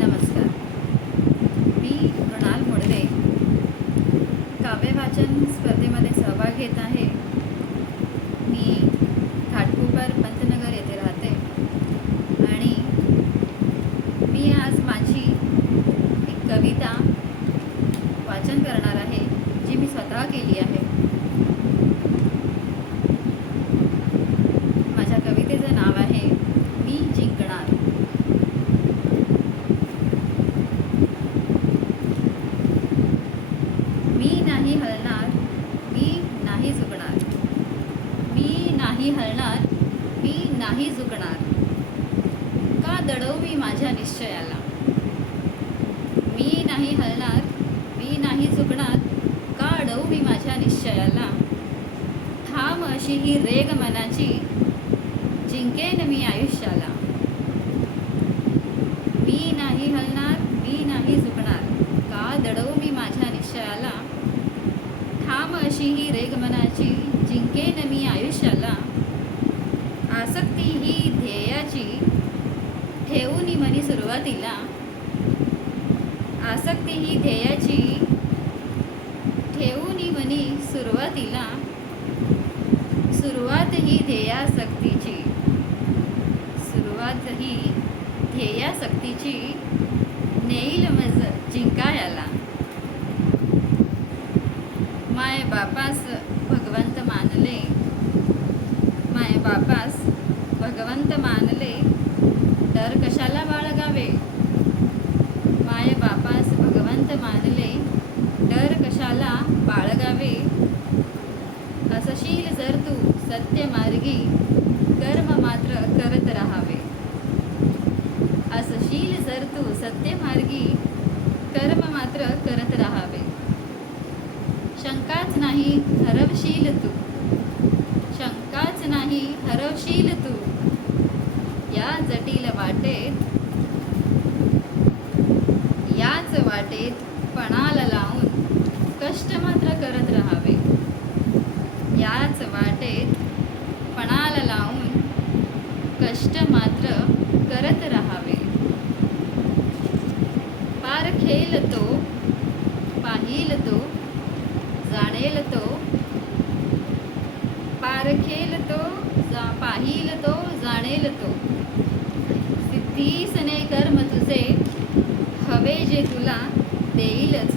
नमस्कार. मी मृणाल मोडले काव्यवाचन स्पर्धेमध्ये सहभाग घेत आहे. मी घाटकोपर पंतनगर येथे राहते आणि मी आज माझी एक कविता वाचन करणार आहे, जी मी स्वतः केली आहे. माझ्या कवितेचं नाव आहे मी जिंकणार. मी नाही हलणार, मी नाही झुकणार. मी नाही हलणार, मी नाही झुकणार. का दडवू मी माझ्या निश्चयाला. मी नाही हलणार, मी नाही झुकणार. का अडवू मी माझ्या निश्चयाला. ठाम अशी ही रेग मनाची, जिंकेन मी आयुष्याला. मी नाही हलणार, मी नाही झुकणार. का दडवू मी माझ्या निश्चयाला. ठाम अशी ही रेग मनाची, जिंकेन मी आयुष्याला. आसक्ती ही ध्येयाची, ठेवून मनी सुरुवातीला. आसक्ती ही ध्येयाची, ठेवून मनी सुरुवातीला. सुरुवात ही ध्येयासक्तीची, सुरुवात ही ध्येयासक्तीची. नेईल मज जिंकायाला. माय बापास भगवंत मानले, माय बापास भगवंत मानले. डर कशाला बाळगावे. माय बापास भगवंत मानले, डर कशाला बाळगावे. असशील जर तू सत्यमार्गी, कर्म मात्र करत राहावे. असशील जर तू सत्यमार्गी, कर्म मात्र करत राहावे. शंकाच नाही हरवशील तू, शंकाच नाही हरवशील तू. या जटिल वाटेत, याच वाटेत पणाला लावून कष्ट मात्र करत राहावे. याच वाटेत पणाला लावून कष्ट मात्र करत राहावे. पारखेल तो, पाहील तो, जाणेल तो. पारखेल तो, पाहील तो, जाणेल तो. सिद्धीसने कर्म तुझे, हवे जे तुला देईलच